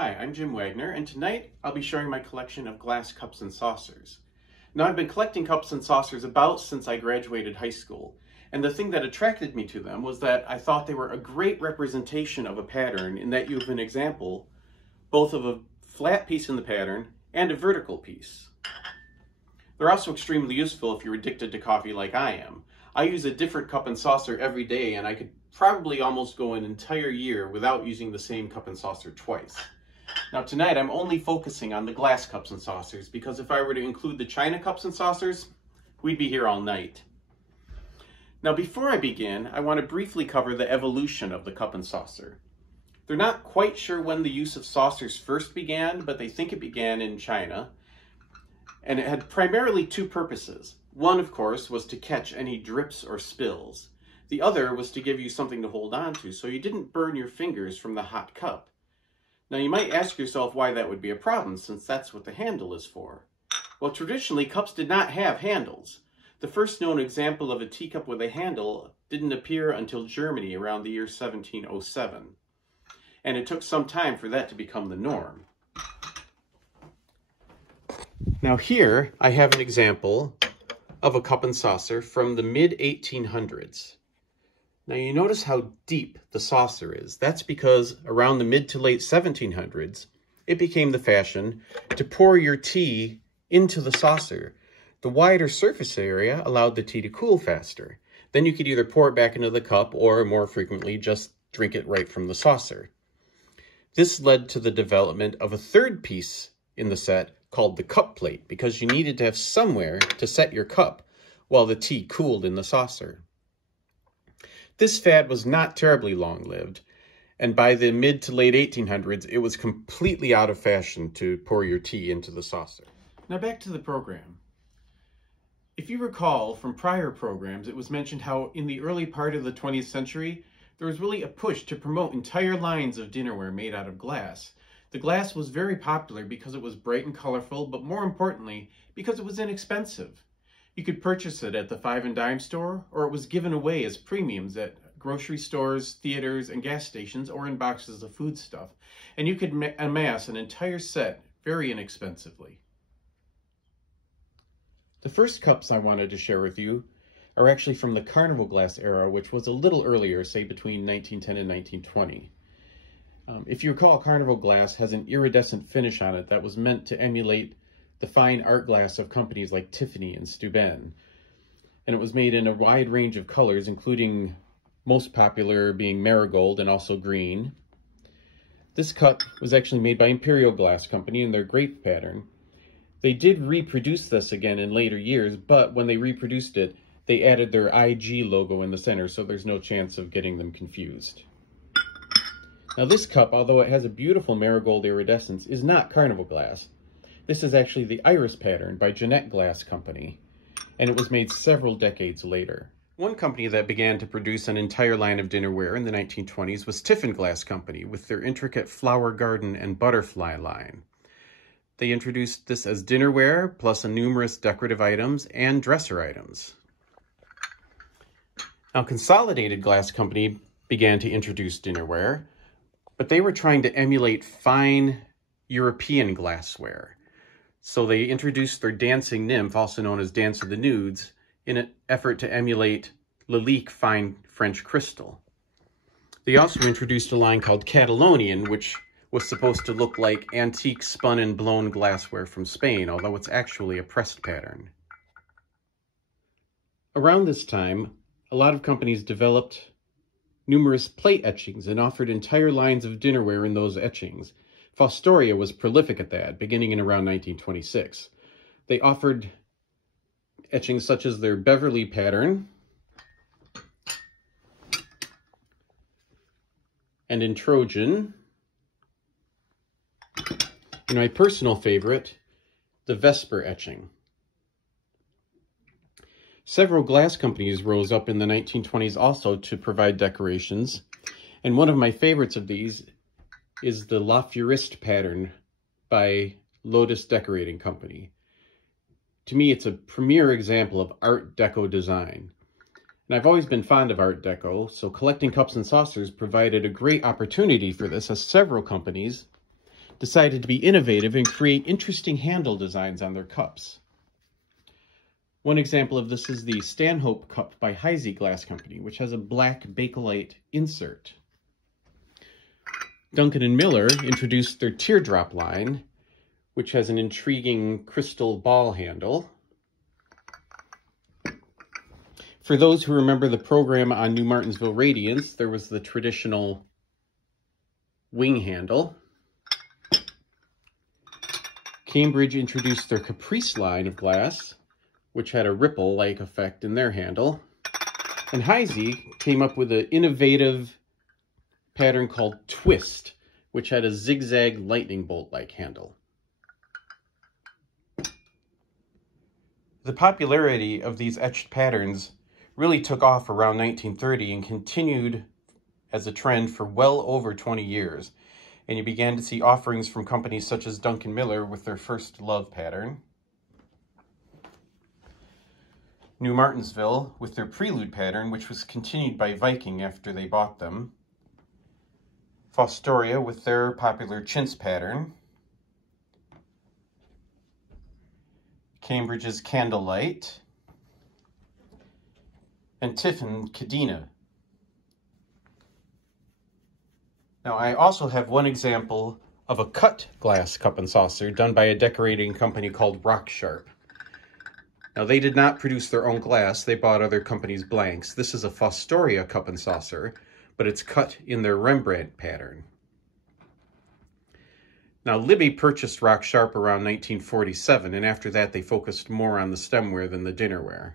Hi, I'm Jim Wagner, and tonight I'll be showing my collection of glass cups and saucers. Now, I've been collecting cups and saucers about since I graduated high school, and the thing that attracted me to them was that I thought they were a great representation of a pattern in that you have an example both of a flat piece in the pattern and a vertical piece. They're also extremely useful if you're addicted to coffee like I am. I use a different cup and saucer every day, and I could probably almost go an entire year without using the same cup and saucer twice. Now tonight I'm only focusing on the glass cups and saucers because if I were to include the china cups and saucers, we'd be here all night. Now before I begin, I want to briefly cover the evolution of the cup and saucer. They're not quite sure when the use of saucers first began, but they think it began in China. And it had primarily two purposes. One, of course, was to catch any drips or spills. The other was to give you something to hold on to so you didn't burn your fingers from the hot cup. Now you might ask yourself why that would be a problem, since that's what the handle is for. Well, traditionally, cups did not have handles. The first known example of a teacup with a handle didn't appear until Germany around the year 1707. And it took some time for that to become the norm. Now here I have an example of a cup and saucer from the mid-1800s. Now you notice how deep the saucer is. That's because around the mid to late 1700s, it became the fashion to pour your tea into the saucer. The wider surface area allowed the tea to cool faster. Then you could either pour it back into the cup or, more frequently, just drink it right from the saucer. This led to the development of a third piece in the set called the cup plate, because you needed to have somewhere to set your cup while the tea cooled in the saucer. This fad was not terribly long-lived, and by the mid to late 1800s, it was completely out of fashion to pour your tea into the saucer. Now back to the program. If you recall from prior programs, it was mentioned how in the early part of the 20th century, there was really a push to promote entire lines of dinnerware made out of glass. The glass was very popular because it was bright and colorful, but more importantly, because it was inexpensive. You could purchase it at the 5 and dime store, or it was given away as premiums at grocery stores, theaters, and gas stations, or in boxes of foodstuff. And you could amass an entire set very inexpensively. The first cups I wanted to share with you are actually from the Carnival glass era, which was a little earlier, say between 1910 and 1920. If you recall, Carnival glass has an iridescent finish on it that was meant to emulate the fine art glass of companies like Tiffany and Steuben. And it was made in a wide range of colors, including most popular being marigold and also green. This cup was actually made by Imperial Glass Company in their grape pattern. They did reproduce this again in later years, but when they reproduced it, they added their IG logo in the center, so there's no chance of getting them confused. Now this cup, although it has a beautiful marigold iridescence, is not Carnival glass. This is actually the Iris pattern by Jeannette Glass Company, and it was made several decades later. One company that began to produce an entire line of dinnerware in the 1920s was Tiffin Glass Company with their intricate flower garden and butterfly line. They introduced this as dinnerware, plus numerous decorative items and dresser items. Now Consolidated Glass Company began to introduce dinnerware, but they were trying to emulate fine European glassware. So they introduced their Dancing Nymph, also known as Dance of the Nudes, in an effort to emulate Lalique fine French crystal. They also introduced a line called Catalonian, which was supposed to look like antique spun and blown glassware from Spain, although it's actually a pressed pattern. Around this time, a lot of companies developed numerous plate etchings and offered entire lines of dinnerware in those etchings. Fostoria was prolific at that, beginning in around 1926. They offered etchings such as their Beverly pattern, and in Trojan, and my personal favorite, the Vesper etching. Several glass companies rose up in the 1920s also to provide decorations, and one of my favorites of these is the La Furiste pattern by Lotus Decorating Company. To me, it's a premier example of Art Deco design. And I've always been fond of Art Deco, so collecting cups and saucers provided a great opportunity for this, as several companies decided to be innovative and create interesting handle designs on their cups. One example of this is the Stanhope Cup by Heisey Glass Company, which has a black Bakelite insert. Duncan & Miller introduced their Teardrop line, which has an intriguing crystal ball handle. For those who remember the program on New Martinsville Radiance, there was the traditional wing handle. Cambridge introduced their Caprice line of glass, which had a ripple-like effect in their handle. And Heisey came up with an innovative pattern called Twist, which had a zigzag lightning bolt-like handle. The popularity of these etched patterns really took off around 1930 and continued as a trend for well over 20 years. And you began to see offerings from companies such as Duncan Miller with their First Love pattern, New Martinsville with their Prelude pattern, which was continued by Viking after they bought them, Fostoria with their popular chintz pattern, Cambridge's Candlelight, and Tiffin Cadena. Now, I also have one example of a cut glass cup and saucer done by a decorating company called Rock Sharp. Now, they did not produce their own glass. They bought other companies' blanks. This is a Fostoria cup and saucer, but it's cut in their Rembrandt pattern. Now, Libby purchased Rock Sharp around 1947, and after that, they focused more on the stemware than the dinnerware.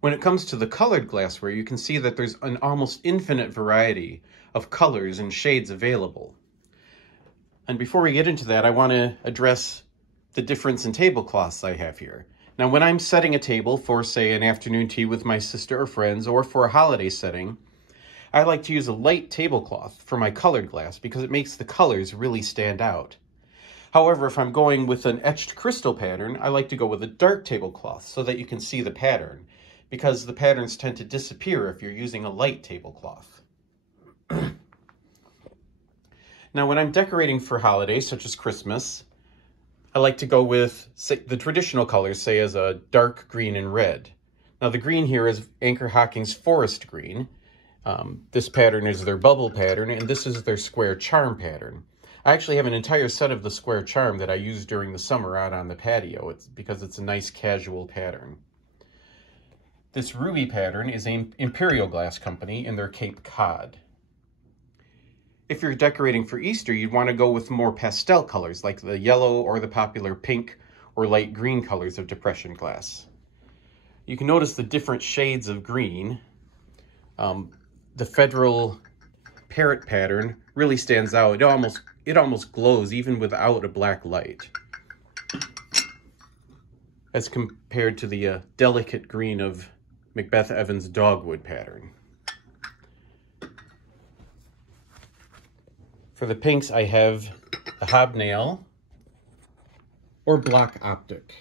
When it comes to the colored glassware, you can see that there's an almost infinite variety of colors and shades available. And before we get into that, I want to address the difference in tablecloths I have here. Now, when I'm setting a table for, say, an afternoon tea with my sister or friends, or for a holiday setting, I like to use a light tablecloth for my colored glass because it makes the colors really stand out. However, if I'm going with an etched crystal pattern, I like to go with a dark tablecloth so that you can see the pattern, because the patterns tend to disappear if you're using a light tablecloth. Now, when I'm decorating for holidays, such as Christmas, I like to go with the traditional colors, say as a dark green and red. Now, the green here is Anchor Hocking's Forest Green. This pattern is their bubble pattern, and this is their square charm pattern. I actually have an entire set of the square charm that I use during the summer out on the patio. Because it's a nice casual pattern. This ruby pattern is an Imperial Glass Company in their Cape Cod. If you're decorating for Easter, you'd want to go with more pastel colors like the yellow or the popular pink or light green colors of depression glass. You can notice the different shades of green. The Federal Parrot pattern really stands out. It almost glows even without a black light, as compared to the delicate green of Macbeth Evans' Dogwood pattern. For the pinks, I have a Hobnail or Block Optic.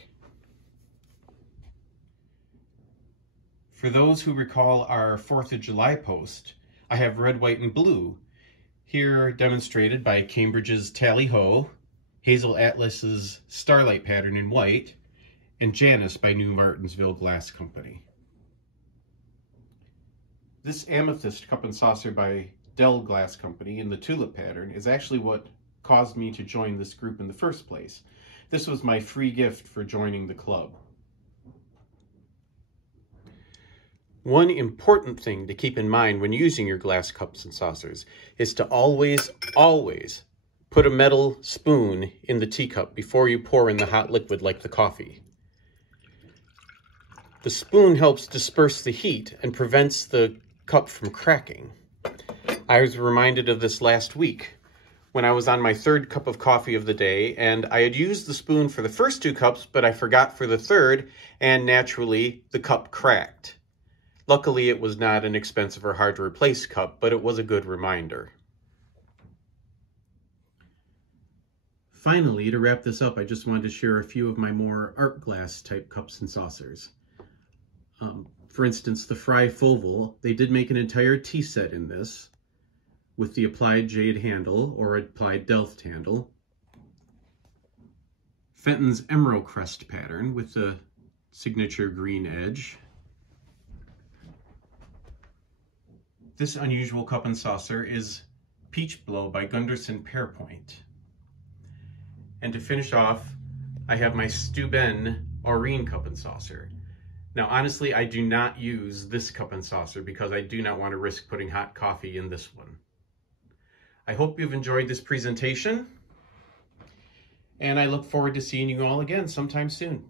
For those who recall our 4th of July post, I have red, white, and blue, here demonstrated by Cambridge's Tally Ho, Hazel Atlas's Starlight pattern in white, and Janus by New Martinsville Glass Company. This amethyst cup and saucer by Dell Glass Company in the tulip pattern is actually what caused me to join this group in the first place. This was my free gift for joining the club. One important thing to keep in mind when using your glass cups and saucers is to always put a metal spoon in the teacup before you pour in the hot liquid like the coffee. The spoon helps disperse the heat and prevents the cup from cracking. I was reminded of this last week when I was on my 3rd cup of coffee of the day, and I had used the spoon for the first 2 cups, but I forgot for the 3rd, and naturally the cup cracked. Luckily, it was not an expensive or hard to replace cup, but it was a good reminder. Finally, to wrap this up, I just wanted to share a few of my more art glass type cups and saucers. For instance, the Fry Foval, they did make an entire tea set in this. with the applied jade handle or applied Delft handle. Fenton's Emerald Crest pattern with the signature green edge. This unusual cup and saucer is Peach Blow by Gunderson Pearpoint. And to finish off, I have my Steuben Aurine cup and saucer. Now honestly, I do not use this cup and saucer because I do not want to risk putting hot coffee in this one. I hope you've enjoyed this presentation, and I look forward to seeing you all again sometime soon.